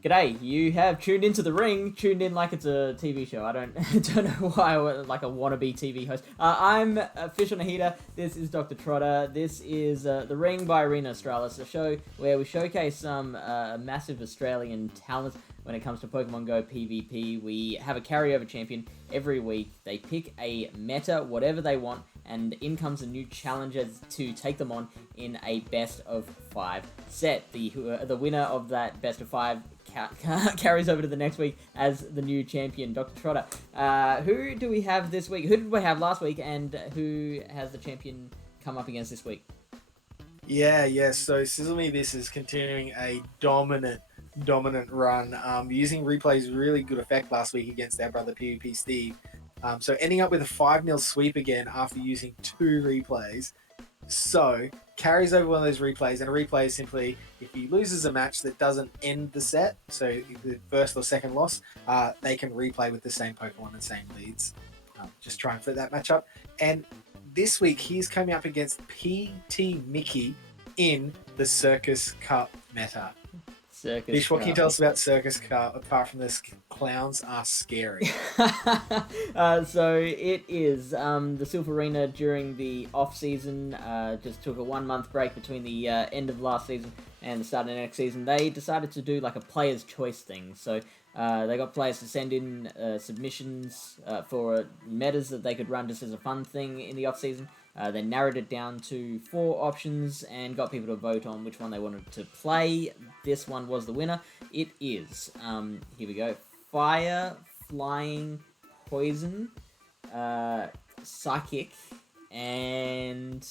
G'day, you have tuned into the ring, tuned in like it's a TV show. I don't don't know why I like a wannabe TV host. I'm Fish on a Heater, this is Dr. Trotter, this is The Ring by Arena Australis, a show where we showcase some massive Australian talent when it comes to Pokemon Go PvP. We have a carryover champion every week, they pick a meta, whatever they want, and in comes a new challenger to take them on in a best of 5 set. The winner of that best of 5 carries over to the next week as the new champion, Dr. Trotter. Who do we have this week? Who did we have last week, and who has the champion come up against this week? Yeah. So Cizzlemethis is continuing a dominant run, using replays really good effect last week against our brother PvP Steve. So ending up with a 5-0 sweep again after using 2 replays. So carries over one of those replays, and a replay is simply if he loses a match that doesn't end the set, so the first or second loss, they can replay with the same Pokemon and same leads. Just try and flip that match up. And this week he's coming up against Ptmicky in the Circus Cup meta. Bish, what can you tell us about Circus Cup apart from this? Clowns are scary. So it is the Silph Arena during the off season. Just took a 1-month break between the end of last season and the start of the next season. They decided to do like a player's choice thing. So they got players to send in submissions for metas that they could run just as a fun thing in the off season. They narrowed it down to 4 options and got people to vote on which one they wanted to play. This one was the winner. It is, here we go, Fire, Flying, Poison, Psychic, and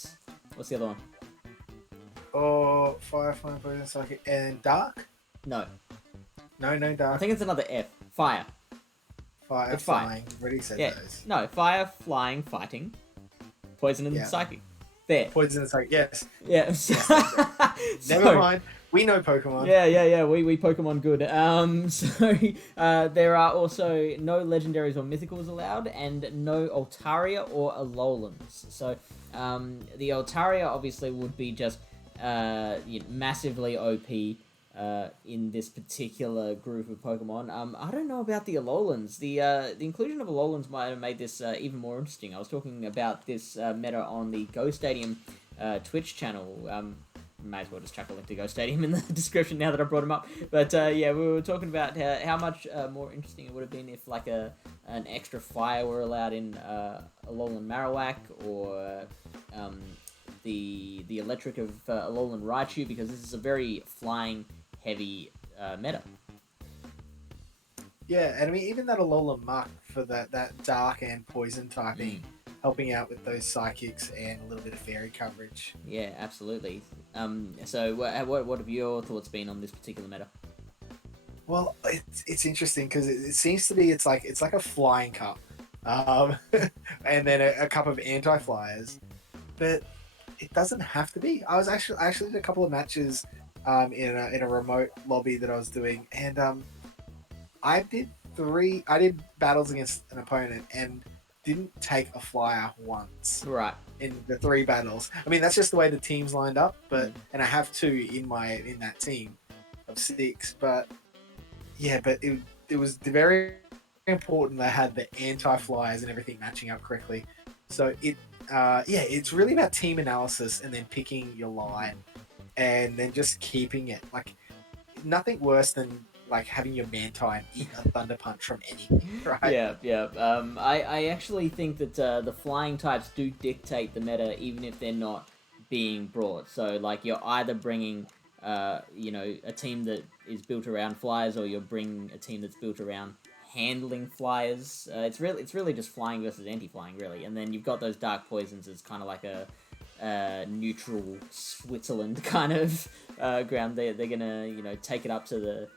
what's the other one? Oh, Fire, Flying, Poison, Psychic, and Dark? No, Dark. I think it's another F. Fire. Fire, It's Flying. Already said those. No, Fire, Flying, Fighting, Poison, and Psychic. There. Poison and Psychic, yes. Yeah. Never mind. We know Pokemon. Yeah. We Pokemon good. There are also no legendaries or mythicals allowed, and no Altaria or Alolans. So the Altaria obviously would be just massively OP in this particular group of Pokemon. I don't know about the Alolans. The inclusion of Alolans might have made this even more interesting. I was talking about this meta on the Go Stadium Twitch channel. May as well just chuck a link to Go Stadium in the description now that I brought him up. But we were talking about how much more interesting it would have been if like an extra fire were allowed in Alolan Marowak, or the electric of Alolan Raichu, because this is a very flying heavy meta. Yeah, and I mean even that Alolan Muck for that dark and poison typing. Helping out with those psychics and a little bit of fairy coverage. Yeah, absolutely. So what have your thoughts been on this particular meta? Well, it's interesting because it seems to be it's like a flying cup, and then a cup of anti-flyers, but it doesn't have to be. I actually did a couple of matches in a remote lobby that I was doing, and I did battles against an opponent and didn't take a flyer once. Right. In the 3 battles. I mean, that's just the way the team's lined up, but and I have 2 in that team of 6. But yeah, but it was very important they had the anti-flyers and everything matching up correctly. So it's really about team analysis and then picking your line and then just keeping it. Like nothing worse than like having your Mantine eat a Thunder Punch from anything, right? Yeah. I actually think that the flying types do dictate the meta, even if they're not being brought. So, like, you're either bringing, a team that is built around flyers, or you're bringing a team that's built around handling flyers. It's really just flying versus anti-flying, really. And then you've got those dark poisons as kind of like a neutral Switzerland kind of ground. They're gonna, take it up to the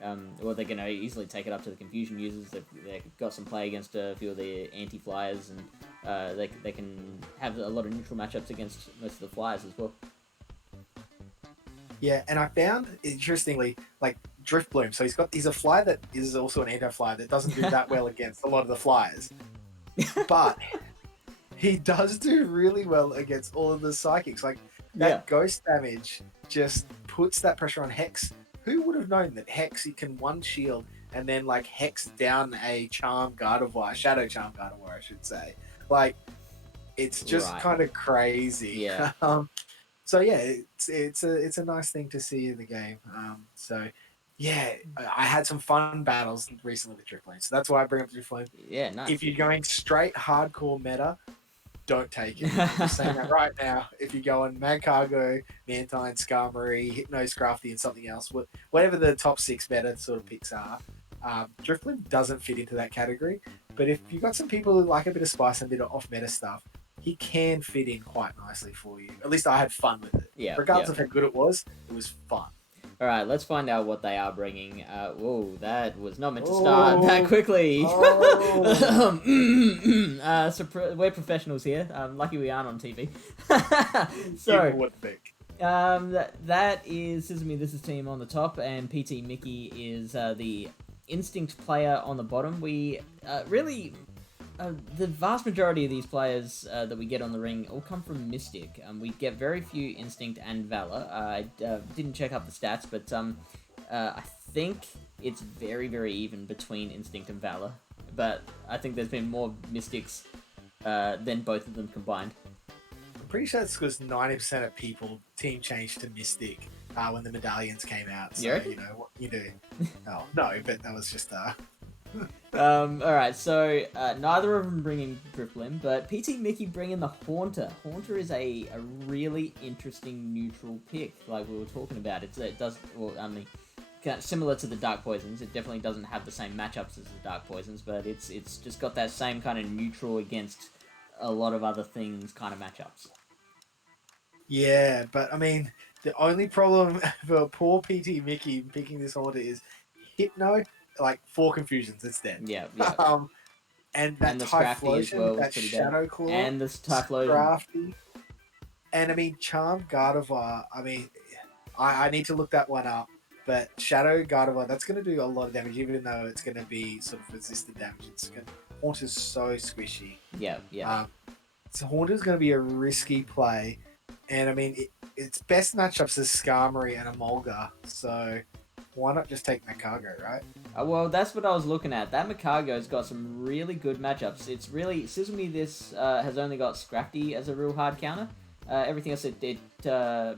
they're going to easily take it up to the Confusion users. They've got some play against a few of the anti-flyers, and they can have a lot of neutral matchups against most of the flyers as well. Yeah, and I found, interestingly, like Drift Bloom, so he's a flyer that is also an anti-flyer that doesn't do that well against a lot of the flyers. But he does do really well against all of the psychics. Like, that ghost damage just puts that pressure on Hex who would have known that Hex, he can one shield and then like Hex down a Charm Gardevoir, Shadow Charm Gardevoir, I should say. Like, it's just Right. kind of crazy. Yeah. So yeah, it's a nice thing to see in the game. So yeah, I had some fun battles recently with Drifloon, so that's why I bring up Drifloon. Yeah, nice. If you're going straight hardcore meta, don't take it. I'm just saying that right now. If you go on Magcargo, Mantine, Skarmory, Hypno, Scrafty, and something else, whatever the top 6 meta sort of picks are, Drifloon doesn't fit into that category. But if you've got some people who like a bit of spice and a bit of off meta stuff, he can fit in quite nicely for you. At least I had fun with it. Yeah. Regardless of how good it was fun. All right, let's find out what they are bringing. Whoa, that was not meant to start that quickly. Oh. We're professionals here. Lucky we aren't on TV. So, that is Cizzlemethis' team on the top, and Ptmicky is the Instinct player on the bottom. We really... the vast majority of these players that we get on the ring all come from Mystic. We get very few Instinct and Valor. I didn't check up the stats, but I think it's very, very even between Instinct and Valor. But I think there's been more Mystics than both of them combined. I'm pretty sure it's because 90% of people team changed to Mystic when the medallions came out. So, you know, what you do. Oh, no, but that was just... Alright, so neither of them bring in Drifloon, but Ptmicky bring in the Haunter. Haunter is a really interesting neutral pick, like we were talking about. It does, well, I mean, similar to the Dark Poisons. It definitely doesn't have the same matchups as the Dark Poisons, but it's just got that same kind of neutral against a lot of other things kind of matchups. Yeah, but I mean, the only problem for poor Ptmicky picking this Haunter is Hypno. Like 4 confusions, it's dead. Yeah. And that and the Typhlosion, as well, that Shadow Claw, and this Typhlosion. Scrafty. And I mean, Charm Gardevoir, I mean, I need to look that one up. But Shadow Gardevoir, that's going to do a lot of damage, even though it's going to be sort of resisted damage. Haunter's so squishy. Yeah. So Haunter's going to be a risky play. And I mean, its best matchups is Skarmory and Imoga. So why not just take Magcargo, right? Well, that's what I was looking at. That Magcargo's got some really good matchups. It's really... Cizzlemethis has only got Scrafty as a real hard counter. Everything else, it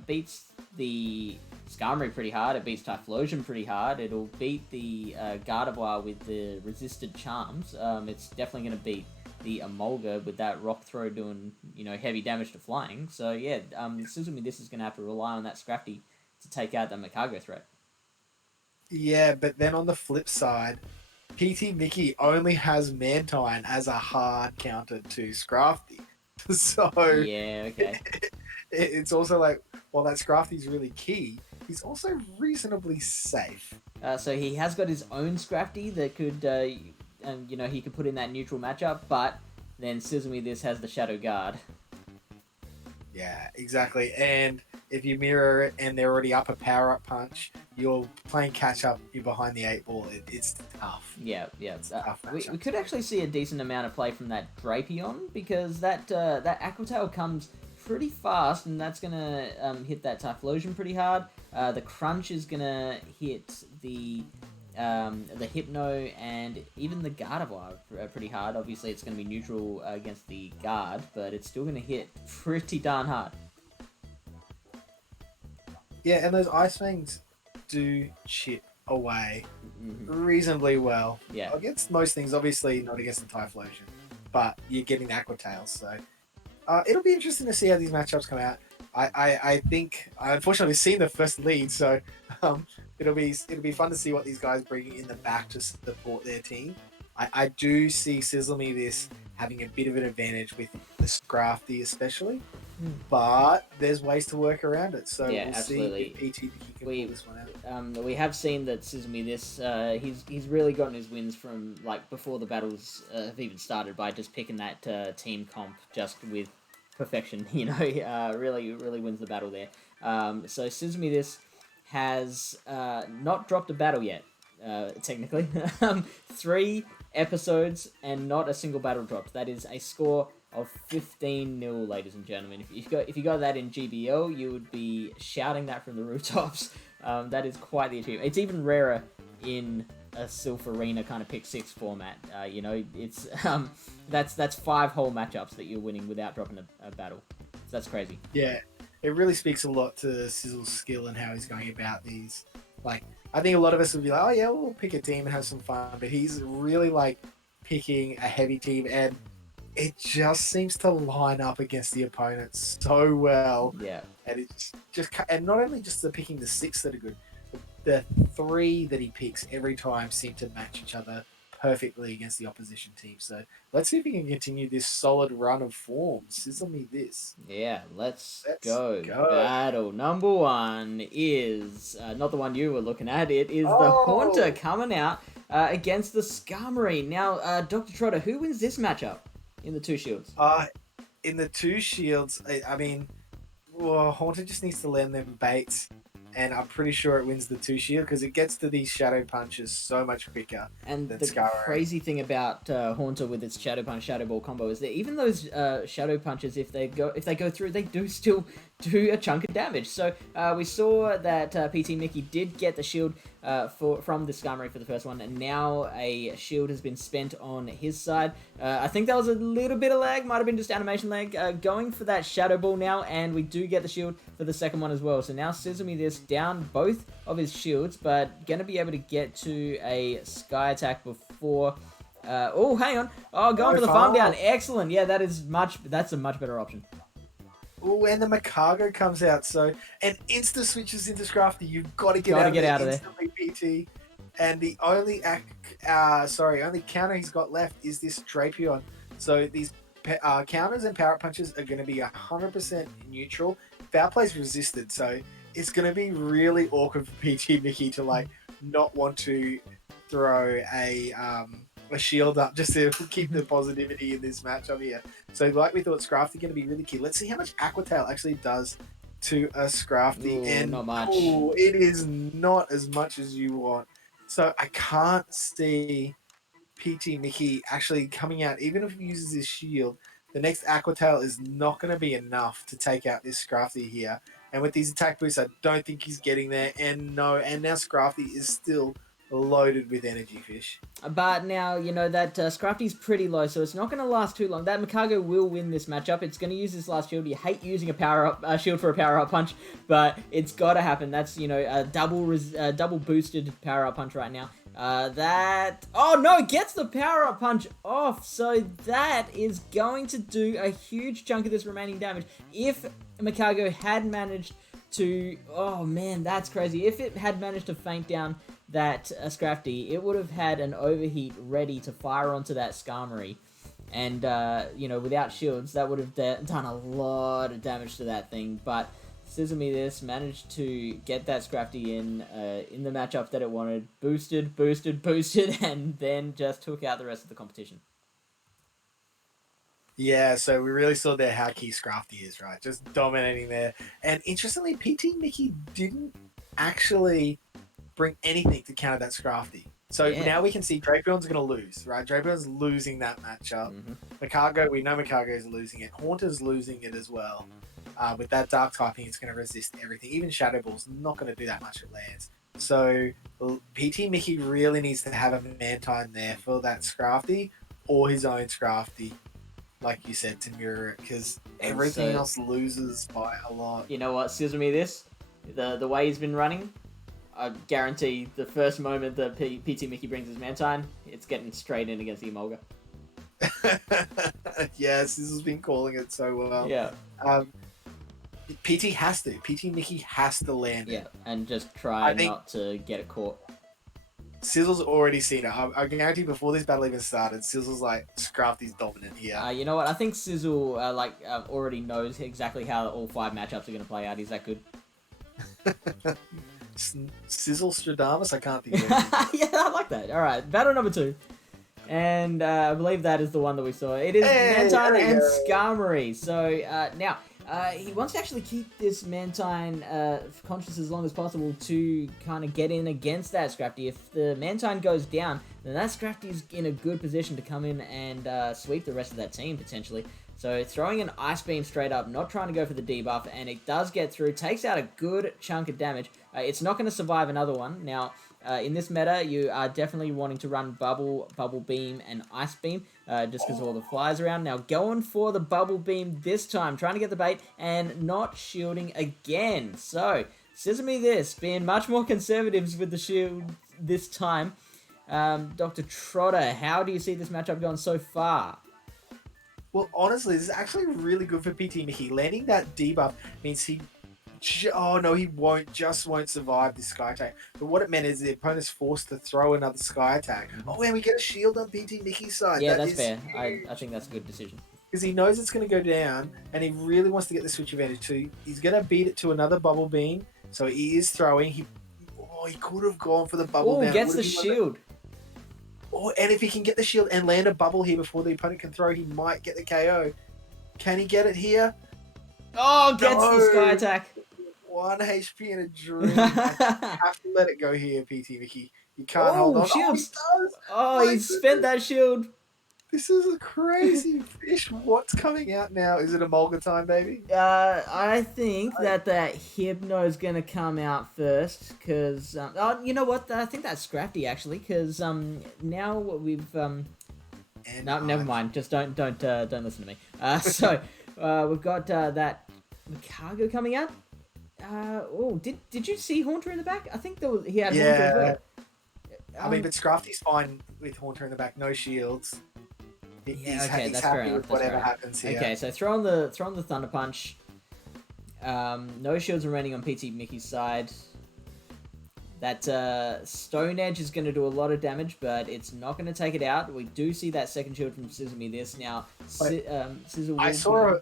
beats the Skarmory pretty hard. It beats Typhlosion pretty hard. It'll beat the Gardevoir with the resisted charms. It's definitely going to beat the Imoga with that rock throw doing, heavy damage to flying. So, yeah, Cizzlemethis is going to have to rely on that Scrafty to take out that Magcargo threat. Yeah, but then on the flip side, Ptmicky only has Mantine as a hard counter to Scrafty. So yeah, okay. It's also like, while that Scrafty's really key, he's also reasonably safe. So he has got his own Scrafty that could, he could put in that neutral matchup, but then Cizzlemethis has the Shadow Guard. Yeah, exactly. And if you mirror it and they're already up a power-up punch, you're playing catch-up, you're behind the 8 ball, it's tough. Yeah. Tough We could actually see a decent amount of play from that Drapion, because that Aquatail comes pretty fast, and that's going to hit that Typhlosion pretty hard. The Crunch is going to hit the Hypno and even the Gardevoir pretty hard. Obviously, it's going to be neutral against the Guard, but it's still going to hit pretty darn hard. Yeah, and those Ice Fangs do chip away reasonably well. Yeah. Against most things, obviously not against the Typhlosion, but you're getting the Aquatails, so it'll be interesting to see how these matchups come out. I think, unfortunately, we've seen the first lead, so it'll be fun to see what these guys bring in the back to support their team. I do see Cizzlemethis having a bit of an advantage with the Scrafty especially, but there's ways to work around it. So yeah, we'll absolutely. see if Ptmicky can pull this one out. We have seen that Cizzlemethis, he's really gotten his wins from like before the battles have even started by just picking that team comp just with perfection. Really wins the battle there. So Cizzlemethis has not dropped a battle yet. Technically, 3 episodes and not a single battle dropped. That is a score of 15-0, ladies and gentlemen. If you got that in GBL, you would be shouting that from the rooftops. That is quite the achievement. It's even rarer in a Sylph Arena kind of pick 6 format. You know, it's that's 5 whole matchups that you're winning without dropping a battle. So that's crazy. Yeah, it really speaks a lot to Sizzle's skill and how he's going about these. Like, I think a lot of us would be like, oh yeah, we'll pick a team and have some fun, but he's really like picking a heavy team, and it just seems to line up against the opponents so well. Yeah. And it's just, and not only just the picking the 6 that are good, the 3 that he picks every time seem to match each other perfectly against the opposition team. So let's see if we can continue this solid run of form. Sizzle me this. Yeah, let's go. Battle number 1 is not the one you were looking at. It is the Haunter coming out against the Skarmory. Now, Dr. Trotter, who wins this matchup in the 2 shields? In the 2 shields, I mean, well, Haunter just needs to land them baits. And I'm pretty sure it wins the 2 shield because it gets to these shadow punches so much quicker. And than the Skarmory. crazy thing about Haunter with its shadow punch, shadow ball combo is that even those shadow punches, if they go through, they do still do a chunk of damage. So we saw that Ptmicky did get the shield from the Skarmory for the first one, and now a shield has been spent on his side. I think that was a little bit of lag, might have been just animation lag. Going for that shadow ball now, and we do get the shield for the second one as well. So now Cizzlemethis down both of his shields, but gonna be able to get to a sky attack before. Oh, hang on! Oh, going for the farm down. Excellent. Yeah, that's a much better option. Oh, and the Makago comes out, so and insta switches into Scrafty. You've got to get out of there. PT. And the only only counter he's got left is this Drapion. So these counters and power punches are going to be 100% neutral. Foul play's resisted, so it's going to be really awkward for Ptmicky to like not want to throw a shield up just to keep the positivity in this matchup here. So like we thought, Scrafty going to be really key. Let's see how much Aqua Tail actually does to a Scrafty. And not much. It is not as much as you want. So I can't see Ptmicky actually coming out, even if he uses his shield. The next Aqua Tail is not going to be enough to take out this Scrafty here. And with these attack boosts, I don't think he's getting there. And now Scrafty is still loaded with energy fish. But now, you know, that Scrafty's pretty low, so it's not going to last too long. That Makago will win this matchup. It's going to use this last shield. You hate using a power-up shield for a power-up punch, but it's got to happen. That's, you know, a double boosted power-up punch right now. Oh no, it gets the power-up punch off, so that is going to do a huge chunk of this remaining damage. If Makago had managed to... Oh man, that's crazy. If it had managed to feint down that Scrafty, it would have had an overheat ready to fire onto that Skarmory. And, you know, without shields, that would have done a lot of damage to that thing. But Cizzlemethis managed to get that Scrafty in the matchup that it wanted. Boosted, and then just took out the rest of the competition. Yeah, so we really saw there how key Scrafty is, right? Just dominating there. And interestingly, Ptmicky didn't actually bring anything to counter that Scrafty. So now we can see Drapion's going to lose, right? Drapion's losing that matchup. Makago, we know Makago is losing it. Haunter's losing it as well. With that Dark typing, it's going to resist everything. Even Shadow Ball's not going to do that much at lands. So Ptmicky really needs to have a Mantine there for that Scrafty or his own Scrafty, like you said, to mirror it, because everything else loses by a lot. You know what, Cizzlemethis? The way he's been running, I guarantee the first moment that Ptmicky brings his Mantine, it's getting straight in against the Imoga. Yes, this has been calling it so well. Yeah. Ptmicky has to land it. Yeah, and just try not to get it caught. Sizzle's already seen it. I guarantee before this battle even started, Sizzle's like, Scrafty's dominant here. You know what? I think Sizzle already knows exactly how all 5 matchups are going to play out. He's that good. Sizzle Stradamus? I can't think of it. Yeah, I like that. All right, battle number 2. And I believe that is the one that we saw. It is Mantine and Skarmory. So now, he wants to actually keep this Mantine conscious as long as possible to kind of get in against that Scrafty. If the Mantine goes down, then that Scrafty's in a good position to come in and sweep the rest of that team, potentially. So throwing an Ice Beam straight up, not trying to go for the debuff, and it does get through, takes out a good chunk of damage. it's not going to survive another one. Now, in this meta, you are definitely wanting to run Bubble Beam, and Ice Beam, just because of all the flies around. Now, going for the Bubble Beam this time, trying to get the bait, and not shielding again. So, Cizzlemethis being much more conservative with the shield this time. Dr. Trotter, how do you see this matchup going so far? Well, honestly, this is actually really good for Ptmicky. Landing that debuff means he won't survive this sky attack. But what it meant is the opponent's forced to throw another sky attack. Oh, and we get a shield on Ptmicky's side. Yeah, that's fair. I think that's a good decision. Because he knows it's going to go down, and he really wants to get the switch advantage. So he's going to beat it to another Bubble Beam. So he is throwing. He could have gone for the bubble. Oh, gets the shield. Oh, and if he can get the shield and land a bubble here before the opponent can throw, he might get the KO. Can he get it here? Oh, gets the sky attack. 1 HP and a dream. Have to let it go here, Ptmicky. You can't hold on. Shields. Oh, he spent that shield. This is a crazy fish. What's coming out now? Is it Imoga time, baby? I think that Hypno is going to come out first, because... you know what? I think that's Scrafty, actually, because now we've... No, never mind. Just don't listen to me. So, we've got that Cargo coming out. Did you see Haunter in the back? I think he had Haunter as well. I mean, but Scrafty's fine with Haunter in the back, no shields. He's happy with whatever happens here. Okay, so throw on the Thunder Punch. No shields remaining on Ptmicky's side. That Stone Edge is going to do a lot of damage, but it's not going to take it out. We do see that second shield from Cizzlemethis. Now, Sizzle. I saw a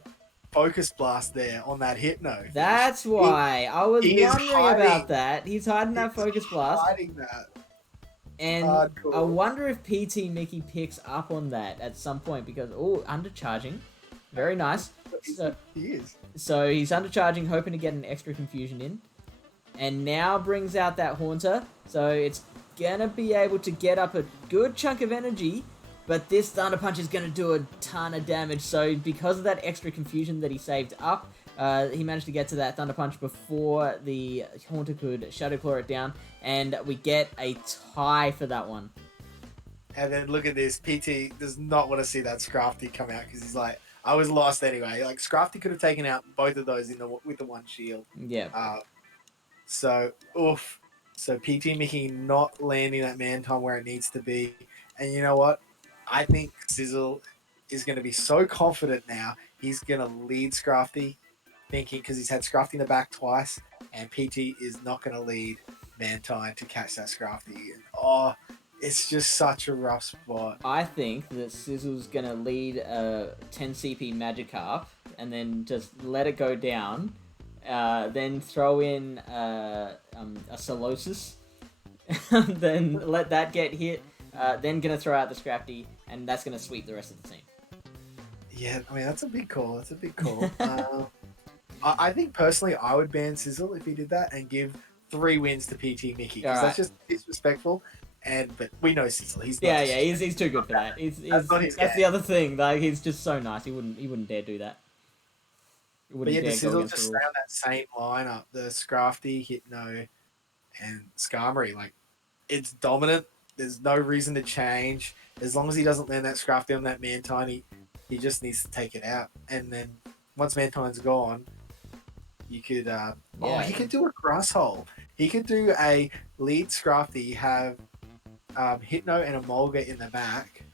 Focus Blast there on that Hypno. That's why I was wondering about that. He's hiding that Focus Blast. Hiding that. And hardcore. I wonder if Ptmicky picks up on that at some point, because undercharging, very nice. So, he is. So he's undercharging, hoping to get an extra confusion in, and now brings out that Haunter. So it's gonna be able to get up a good chunk of energy, but this Thunder Punch is gonna do a ton of damage. So because of that extra confusion that he saved up, he managed to get to that Thunder Punch before the Haunter could Shadow Claw it down, and we get a tie for that one. And then look at this. PT does not want to see that Scrafty come out, because he's like, I was lost anyway. Like, Scrafty could have taken out both of those with the one shield. Yeah. So Ptmicky not landing that man time where it needs to be. And you know what? I think Sizzle is going to be so confident now. He's going to lead Scrafty, thinking, because he's had Scrafty in the back twice, and PT is not going to lead Mantine to catch that Scrafty. And, it's just such a rough spot. I think that Sizzle's going to lead a 10 CP Magikarp, and then just let it go down, then throw in a Solosis, then let that get hit, then going to throw out the Scrafty, and that's going to sweep the rest of the team. Yeah, I mean, that's a big call. I think personally I would ban Sizzle if he did that and give 3 wins to Ptmicky, because that's just disrespectful. But we know Sizzle. He's not he's too good for that. That's the other thing. Like, he's just so nice. He wouldn't dare do that. But yeah, the Sizzle just stay on that same lineup: the Scrafty, Hypno, and Skarmory. Like, it's dominant. There's no reason to change. As long as he doesn't land that Scrafty on that Mantine, he just needs to take it out. And then once Mantine's gone, you could he could do a Grass Hole. He could do a lead Scrafty, have Hypno and Imoga in the back,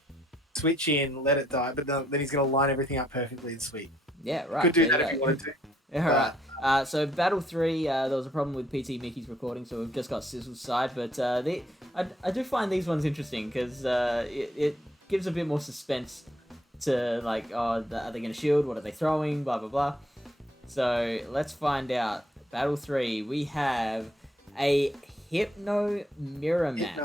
switch in, let it die, but then he's going to line everything up perfectly and sweet. Yeah, right. Could do that if you wanted to. Yeah, right. So Battle 3, there was a problem with Ptmicky's recording, so we've just got Sizzle's side, but I do find these ones interesting, because it gives a bit more suspense to, like, are they going to shield, what are they throwing, blah blah blah. So let's find out. Battle 3, we have a Hypno mirror match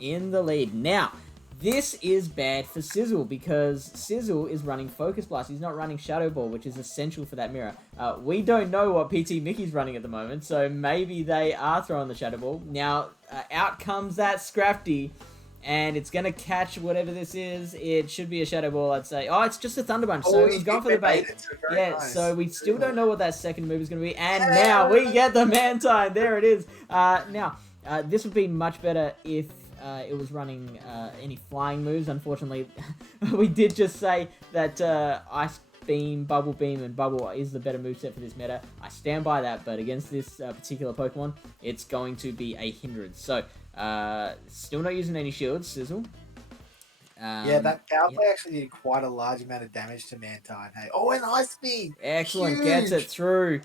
in the lead. Now, this is bad for Sizzle, because Sizzle is running Focus Blast. He's not running Shadow Ball, which is essential for that mirror. We don't know what Ptmicky's running at the moment, so maybe they are throwing the Shadow Ball. Now, out comes that Scrafty, and it's gonna catch whatever this is. It should be a Shadow Ball, I'd say. Oh, it's just a Thunder Punch, so he's gone for the bait. Yeah, nice. so we still don't know what that second move is gonna be, and now we get the Mantine. There it is. Now, this would be much better if it was running any flying moves. Unfortunately, we did just say that Ice Beam, Bubble Beam, and Bubble is the better moveset for this meta. I stand by that, but against this particular Pokemon, it's going to be a hindrance. So, still not using any shields, Sizzle. Yeah, that power play actually did quite a large amount of damage to Mantine. Hey, oh, and Ice Beam! Excellent, Huge. gets it through.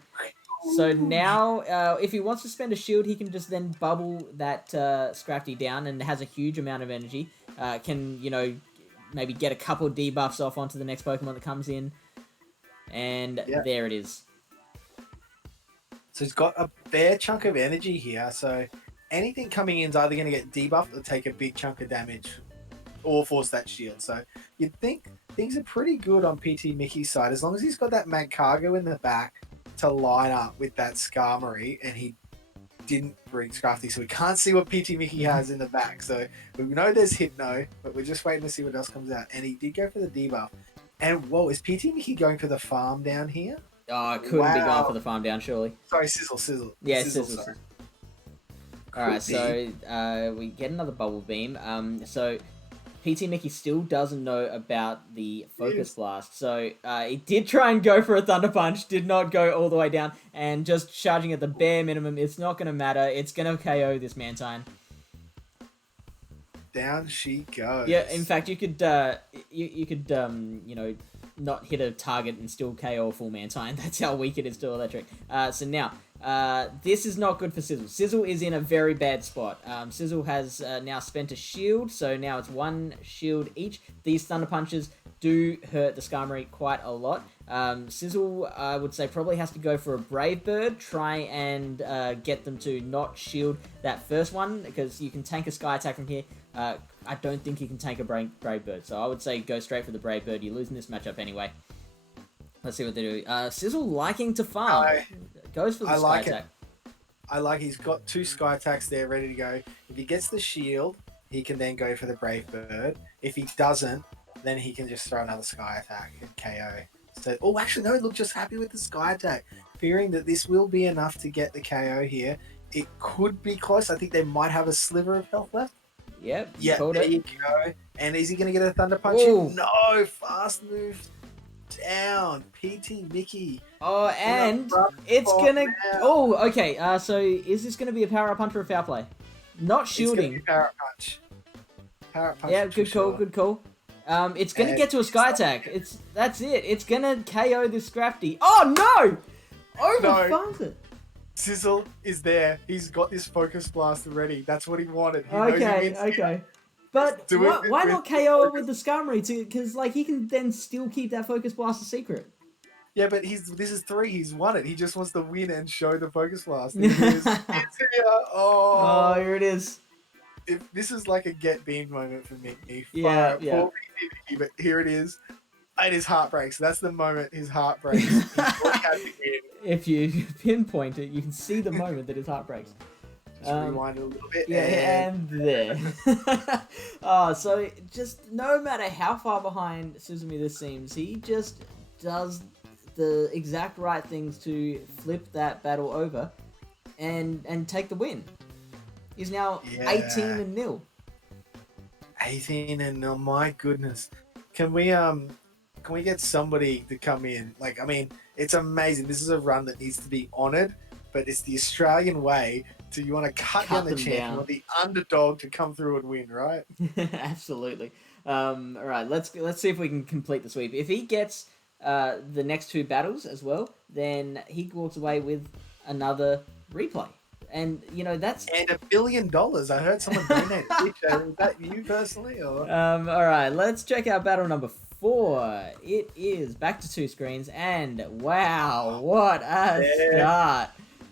So now, if he wants to spend a shield, he can just then bubble that Scrafty down and has a huge amount of energy. Can, you know, maybe get a couple of debuffs off onto the next Pokemon that comes in. And there it is. So he's got a fair chunk of energy here. So anything coming in is either going to get debuffed or take a big chunk of damage or force that shield. So you'd think things are pretty good on Ptmicky's side. As long as he's got that Magcargo in the back to line up with that Skarmory, and he didn't bring Scrafty, so we can't see what Ptmicky has in the back. So we know there's Hypno, but we're just waiting to see what else comes out. And he did go for the debuff. And whoa, is Ptmicky going for the farm down here? Oh, it couldn't be going for the farm down, surely. Sorry, Sizzle. Yeah, Sizzle. Alright, so we get another Bubble Beam. So Ptmicky still doesn't know about the Focus Blast. So he did try and go for a Thunder Punch, did not go all the way down, and just charging at the bare minimum. It's not going to matter. It's going to KO this Mantine. Down she goes. Yeah, in fact, you could, you know, not hit a target and still KO a full Mantine. That's how weak it is to Electric. So now, this is not good for Sizzle. Sizzle is in a very bad spot. Sizzle has now spent a shield, so now it's one shield each. These Thunder Punches do hurt the Skarmory quite a lot. Sizzle, I would say, probably has to go for a Brave Bird, try and get them to not shield that first one, because you can tank a Sky Attack from here. I don't think you can tank a Brave Bird, so I would say go straight for the Brave Bird. You're losing this matchup anyway. Let's see what they do. Sizzle liking to farm. Goes for the Sky Attack. I like he's got two Sky Attacks there ready to go. If he gets the shield, he can then go for the Brave Bird. If he doesn't, then he can just throw another Sky Attack and KO. So, oh, actually, no, look, just happy with the Sky Attack. Fearing that this will be enough to get the KO here. It could be close. I think they might have a sliver of health left. Yep. Yeah, there you go. And is he going to get a Thunder Punch? No, fast move down. Ptmicky. Oh, and it's going to... Oh, okay. So is this going to be a Power-Up Punch or a Foul Play? Not shielding. It's Power-Up Punch. Power-Up Punch. Yeah, good call, good call. It's going to get to a Sky Attack. That's it. It's going to KO this Scrafty. Oh, no! Overfarms it. Sizzle is there. He's got this Focus Blast ready. That's what he wanted. He Okay. But why not KO it with the Skarmory too? Because like he can then still keep that Focus Blast a secret. Yeah, but this is 3. He's won it. He just wants to win and show the Focus Blast. It's here. Oh, here it is. This is like a get beamed moment for me. Yeah. But here it is. And his heart breaks. That's the moment his heart breaks. If you pinpoint it, you can see the moment that his heart breaks. Just rewind it a little bit. Yeah, and there. So just no matter how far behind Cizzlemethis seems, he just does the exact right things to flip that battle over and take the win. He's now 18-0. 18-0. My goodness. Can we get somebody to come in? Like, I mean, it's amazing. This is a run that needs to be honoured, but it's the Australian way to, you want to cut down the champion or the underdog to come through and win, right? Absolutely. All right, let's see if we can complete the sweep. If he gets the next 2 battles as well, then he walks away with another replay. And, you know, that's... And $1 billion. I heard someone donate. Is that you personally? Or? All right, let's check out battle number 4. It is back to 2 screens, and wow, what a start.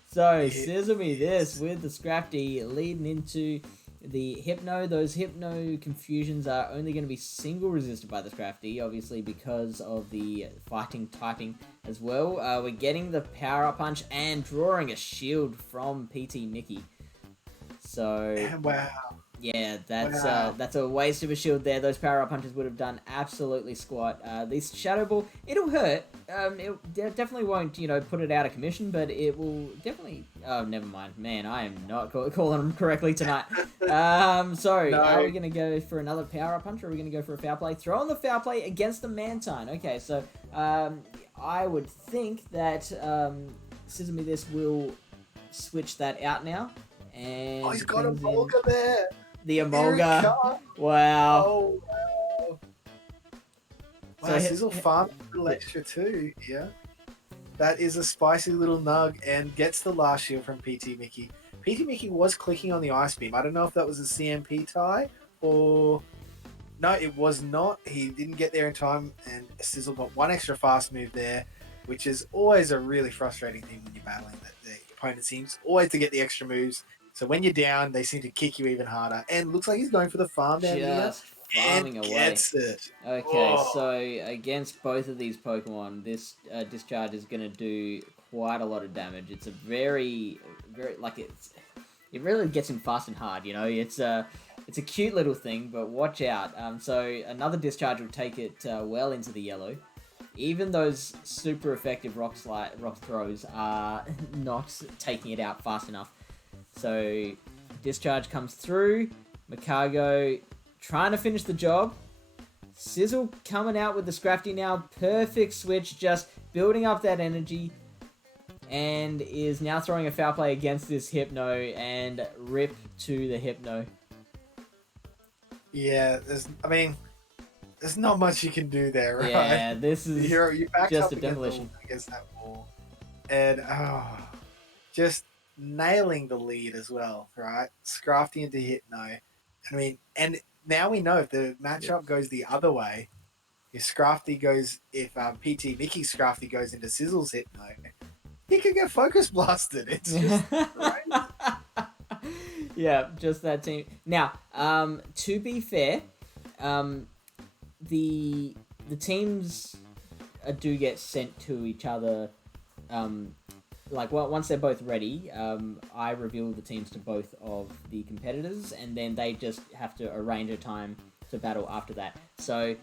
So, Cizzlemethis with the Scrafty leading into the Hypno. Those Hypno confusions are only going to be single resisted by the Scrafty, obviously because of the fighting typing as well. We're getting the Power-Up Punch and drawing a shield from Ptmicky. So, wow. Yeah, Wow. that's a waste of a shield there. Those power up punches would have done absolutely squat. This Shadow Ball, it'll hurt. Definitely won't, put it out of commission, but it will definitely. Oh, never mind, man. I am not calling them correctly tonight. Sorry. No. Are we gonna go for another power up punch, or are we gonna go for a foul play? Throw on the foul play against the Mantine. Okay, so I would think that Cizzlemethis will switch that out now. And Oh, he's got a Imoga there. The Imoga. Wow. Oh, wow. Wow, So Sizzle farmed a little extra too. Yeah. That is a spicy little nug and gets the last shield from Ptmicky. Ptmicky was clicking on the Ice Beam. I don't know if that was a CMP tie or... No, it was not. He didn't get there in time, and Sizzle got one extra fast move there, which is always a really frustrating thing when you're battling the opponent seems always to get the extra moves. So when you're down, they seem to kick you even harder. And looks like he's going for the farm down here. Just farming and away. Gets it. Okay, so against both of these Pokemon, this discharge is going to do quite a lot of damage. It's a very, it really gets him fast and hard. It's a cute little thing, but watch out. So another discharge will take it well into the yellow. Even those super effective rock throws are not taking it out fast enough. So discharge comes through. Macargo trying to finish the job. Sizzle coming out with the Scrafty now. Perfect switch, just building up that energy. And is now throwing a foul play against this Hypno, and rip to the Hypno. Yeah, there's not much you can do there, right? Yeah, this is you're backed just up a demolition against that wall. And just nailing the lead as well, right? Scrafty into Hypno. And now we know if the matchup goes the other way, if Ptmicky Scrafty goes into Sizzle's Hypno, he could get focus blasted. It's just right. Yeah, just that team. Now, to be fair, the teams do get sent to each other. Once they're both ready, I reveal the teams to both of the competitors, and then they just have to arrange a time to battle after that. So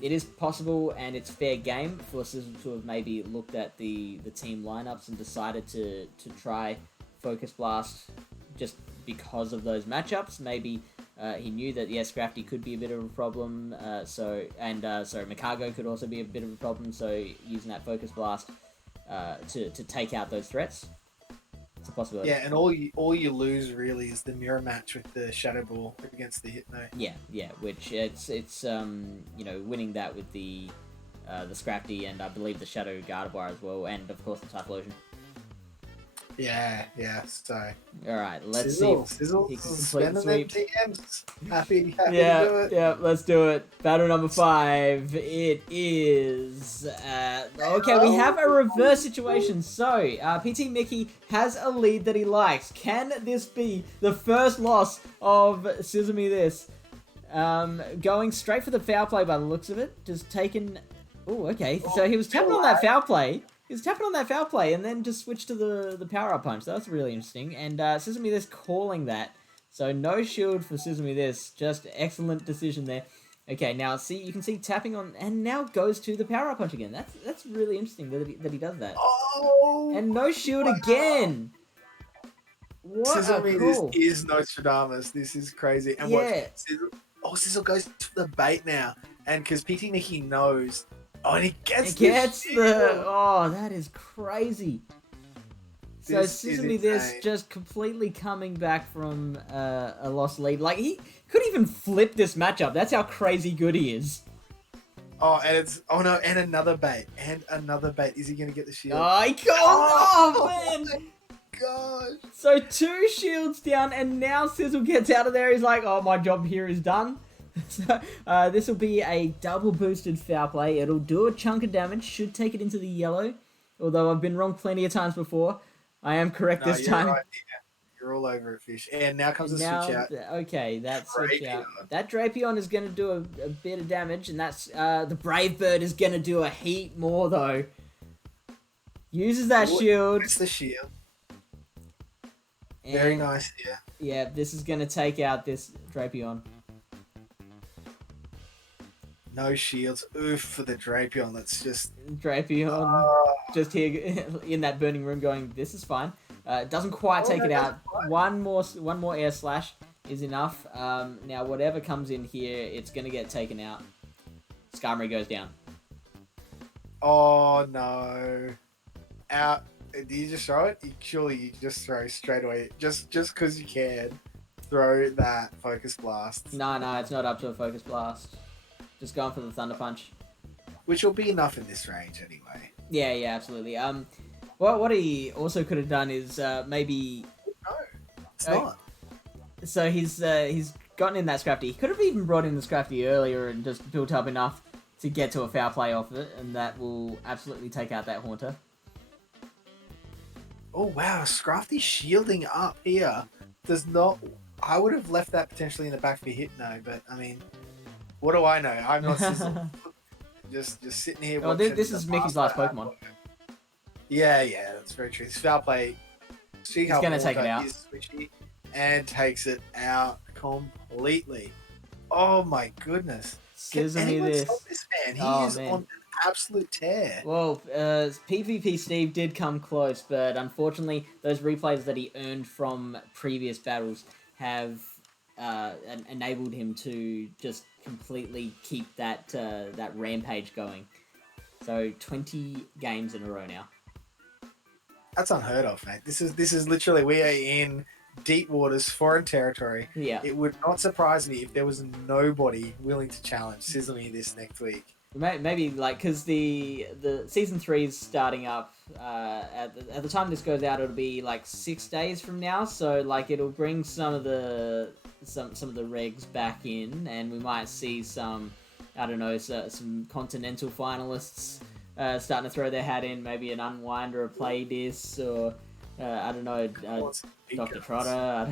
it is possible, and it's fair game for Sizzle to have maybe looked at the team lineups and decided to try Focus Blast just because of those matchups. Maybe he knew that Scrafty could be a bit of a problem. Macargo could also be a bit of a problem. So using that Focus Blast to take out those threats, it's a possibility. Yeah, and all you lose really is the mirror match with the Shadow Ball against the Hypno. Yeah, which it's winning that with the Scrafty, and I believe the Shadow Gardevoir as well, and of course the Typhlosion. Yeah. So. All right, let's Sizzle, see. Sizzle, He can complete the spending them sweep. TMs. Happy to do it. Yeah, let's do it. Battle number 5. It is okay. We have a reverse situation. So Ptmicky has a lead that he likes. Can this be the first loss of Cizzlemethis? Going straight for the foul play by the looks of it. Just taking. Oh, okay. So he was tapping on that foul play. He was tapping on that foul play and then just switched to the power-up punch. That's really interesting. And Cizzlemethis calling that. So no shield for Cizzlemethis. Just excellent decision there. Okay, now you can see tapping on, and now goes to the power-up punch again. That's really interesting that he does that. Oh! And no shield again. What Cizzlemethis cool. is Nostradamus. This is crazy. And Sizzle goes to the bait now. And because Ptmicky knows... Oh, and he gets the... Oh, that is crazy. So Cizzlemethis just completely coming back from a lost lead. Like, he could even flip this matchup. That's how crazy good he is. Oh, and it's... Oh, no, and another bait. Is he going to get the shield? Oh, he can't... Oh, man! Gosh. So 2 shields down, and now Sizzle gets out of there. He's like, oh, my job here is done. So this will be a double boosted foul play. It'll do a chunk of damage, should take it into the yellow. Although I've been wrong plenty of times before. I am correct this time. Right, yeah. You're all over it, Fish. And now comes the switch out. Okay, that switch out. That Drapion is going to do a bit of damage, and that's the Brave Bird is going to do a heap more, though. Uses that shield. It's the shield. Very And, nice. Yeah. yeah, this is going to take out this Drapion. No shields. Oof for the Drapion. That's just... Drapion just here in that burning room going, this is fine. Doesn't quite take it out. One more air slash is enough. Now, whatever comes in here, it's going to get taken out. Skarmory goes down. Oh, no. Out. Did you just throw it? Surely you just throw straight away. Just because you can. Throw that Focus Blast. No, it's not up to a Focus Blast. Just going for the Thunder Punch. Which will be enough in this range anyway. Yeah, absolutely. What he also could have done is maybe... No, it's not. So he's gotten in that Scrafty. He could have even brought in the Scrafty earlier and just built up enough to get to a foul play off of it, and that will absolutely take out that Haunter. Oh, wow. Scrafty shielding up here does not... I would have left that potentially in the back for Hypno, but, I mean, what do I know? I'm not Sizzle. just sitting here watching... This is Mickey's last Pokemon. Yeah, that's very true. This foul play... He's going to take it out. And takes it out completely. Oh, my goodness. Can anyone stop this man? He is on an absolute tear. Well, PvP Steve did come close, but unfortunately, those replays that he earned from previous battles have enabled him to just completely keep that rampage going. So 20 games in a row now. That's unheard of, mate. This is literally, we are in deep waters, foreign territory. Yeah. It would not surprise me if there was nobody willing to challenge Cizzlemethis next week. Maybe because the season 3 is starting up at the time this goes out, it'll be 6 days from now, so it'll bring some of the regs back in, and we might see some, I don't know, some continental finalists starting to throw their hat in, maybe an Unwind or a Play This, or I don't know, Dr. Trotter.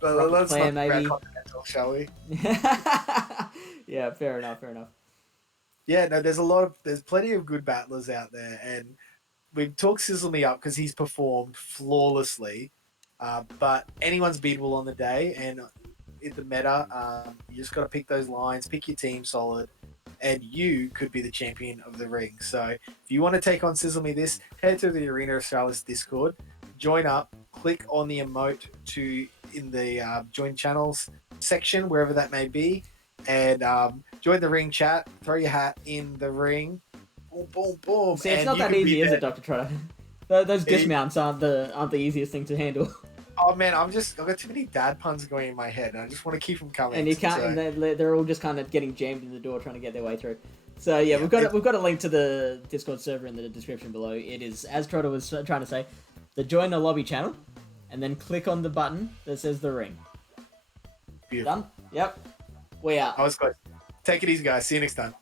But let's not maybe. continental, shall we? Yeah, fair enough. Yeah, no, there's plenty of good battlers out there, and we've talked Cizzle up because he's performed flawlessly, but anyone's beatable on the day, and in the meta, you just got to pick those lines, pick your team solid, and you could be the champion of the ring. So if you want to take on Cizzlemethis, head to the Arena Australis Discord, join up, click on the emote in the join channels section, wherever that may be, and join the ring chat, throw your hat in the ring, boom, boom, boom. See, it's not that easy, is it, Dr. Trotter? Those dismounts aren't the easiest thing to handle. Oh man, I've got too many dad puns going in my head, and I just want to keep them coming. And you can't. So. They're all just kind of getting jammed in the door, trying to get their way through. So yeah, we've got a link to the Discord server in the description below. It is, as Trotter was trying to say, the join the lobby channel, and then click on the button that says the ring. Beautiful. Done. Yep. We out. I was close. Take it easy, guys. See you next time.